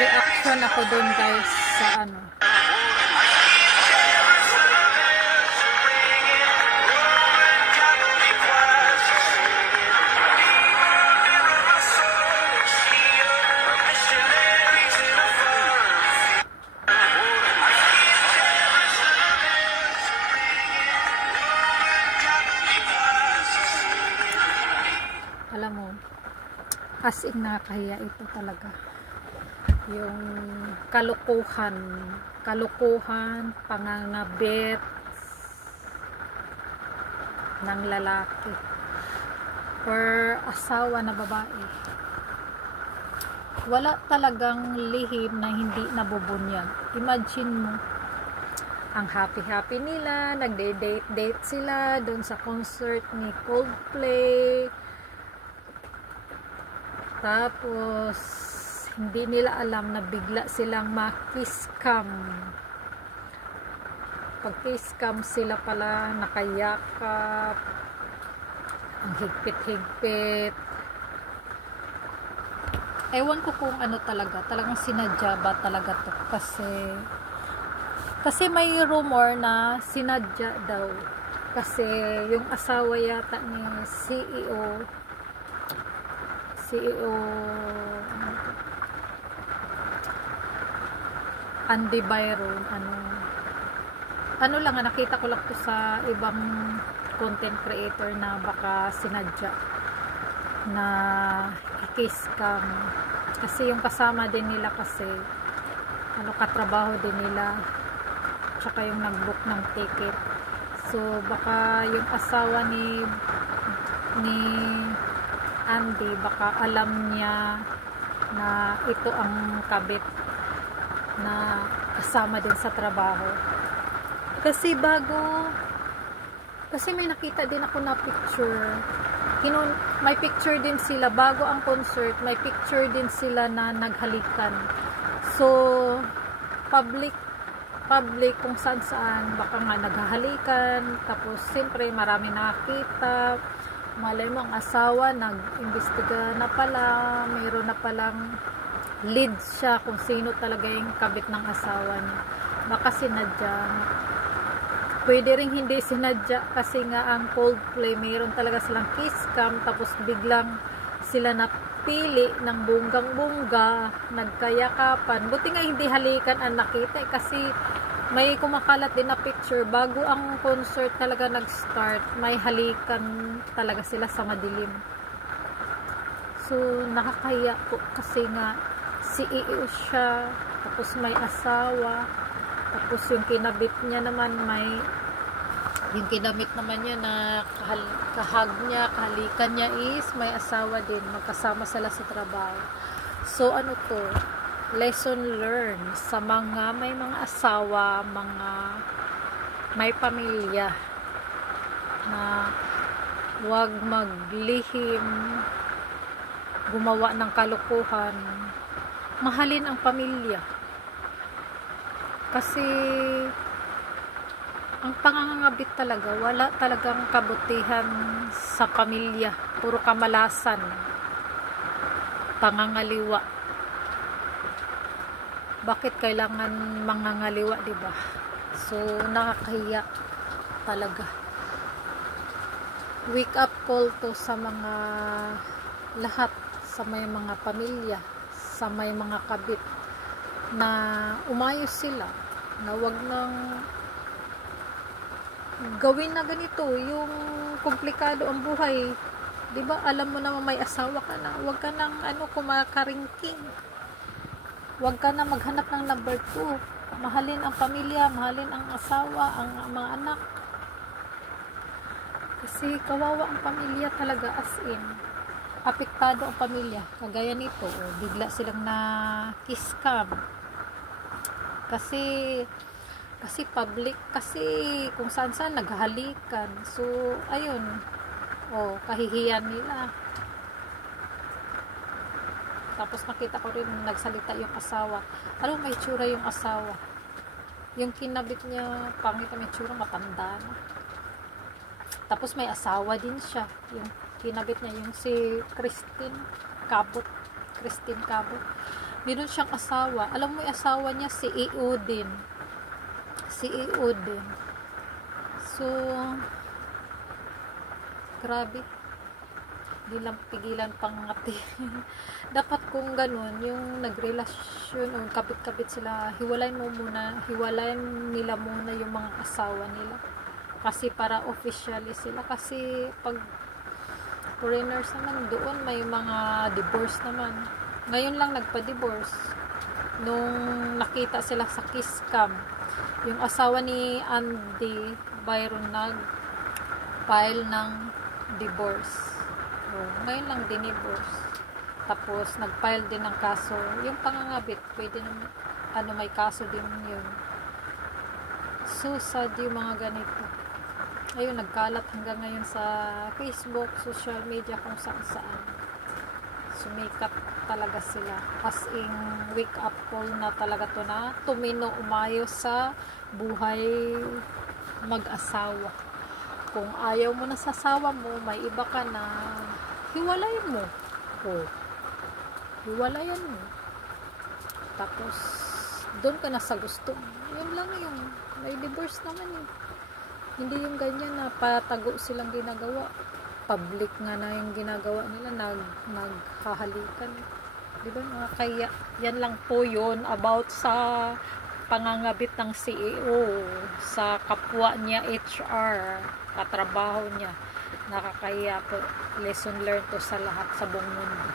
reaction ako doon guys sa ano. Alam mo, as in nakakahiya ito talaga. Yung kalukuhan, pangangabit ng lalaki or asawa na babae. Wala talagang lihim na hindi nabubunyag. Imagine mo, ang happy-happy nila, nagde-date sila doon sa concert ni Coldplay. Tapos, hindi nila alam na bigla silang ma-kiss cam. Pag kiss cam sila pala, nakayakap, ang higpit-higpit. Ewan ko kung ano talaga, talagang sinadya ba talaga to. Kasi may rumor na sinadya daw. Kasi yung asawa yata ni CEO Andy Byron, ano lang, nakita ko lang to sa ibang content creator na baka sinadya na i-kiss cam. Kasi yung kasama din nila kasi katrabaho din nila, tsaka yung nag-book ng ticket. So baka yung asawa ni Andy, baka alam niya na ito ang kabit na kasama din sa trabaho. Kasi may nakita din ako na picture. May picture din sila bago ang concert, may picture din sila na naghalikan. So public kung saan baka nga naghahalikan, tapos siyempre marami nakakita. Malay mo ang asawa nag-imbestiga na pala, mayroon na palang lead siya kung sino talaga yung kabit ng asawa niya. Baka sinadya. Pwede ring hindi sinadya kasi nga ang Coldplay, mayroon talaga silang kiss cam, tapos biglang sila napili ng bunggang-bungga, nagkayakapan. Buti nga hindi halikan ang nakita kasi may kumakalat din na picture bago ang concert talaga nag-start, may halikan talaga sila sa madilim. So nakakahiya po kasi nga CEO siya, tapos may asawa, tapos yung kinabit niya naman niya na kahag niya, kahalikan niya is may asawa din, magkasama sila sa trabaho. So ano to, lesson learned sa mga may mga asawa, mga may pamilya, na huwag maglihim, gumawa ng kalukuhan, mahalin ang pamilya. Kasi ang pangangabit talaga, wala talagang kabutihan sa pamilya, puro kamalasan, pangangaliwa. Bakit kailangan mangangaliwa, diba? So nakakahiya talaga. Wake up call to sa mga lahat, sa may mga pamilya, sa may mga kabit, na umayos sila, na wag nang gawin na ganito, yung komplikado ang buhay, diba? Alam mo naman may asawa ka na, wag ka nang kumakaringking, wag ka na maghanap ng number 2. Mahalin ang pamilya, mahalin ang asawa, ang mga anak, kasi kawawa ang pamilya talaga, as in apektado ang pamilya. Kagaya nito, bigla silang na kiss cam kasi public, kasi kung saan naghahalikan. So ayun, kahihiyan nila. Tapos nakita ko rin nagsalita yung asawa. Alam mo, may tsura yung asawa, yung kinabit niya, pangit ang tsura, matanda na. Tapos may asawa din siya, yung kinabit niya, yung si Christine Cabot. Meron siyang asawa. Alam mo yung asawa niya, si EO din. Si EO din. So, grabe. Di lang pigilan pang ngati. Dapat kung ganun, yung nagrelasyon o kapit-kapit sila, hiwalayin nila muna yung mga asawa nila. Kasi para officially sila. Kasi pag foreigners naman doon, may mga divorce naman. Ngayon lang nagpa-divorce. Nung nakita sila sa kiss cam, yung asawa ni Andy Byron nag-file ng divorce. Ngayon lang dinivorce. Tapos nag-file din ng kaso. Yung pangangabit, pwede naman, may kaso din yun. So sad yung mga ganito. Ayun, nagkalat hanggang ngayon sa Facebook, social media, kung saan-saan. Sumikat talaga sila. As in, wake up call na talaga to na tumino umayo sa buhay mag-asawa. Kung ayaw mo na sa asawa mo, may iba ka na, hiwalayan mo. Hiwalayan mo. Tapos, doon ka na sa gusto. Yun lang yung, may divorce naman yun. Hindi yung ganyan na patago silang ginagawa. Public nga na yung ginagawa nila, naghahalikan. Diba mga kaya, yan lang po yun about sa pangangabit ng CEO sa kapwa niya HR, katrabaho niya. Nakakaya po, lesson learned to sa lahat sa buong mundo.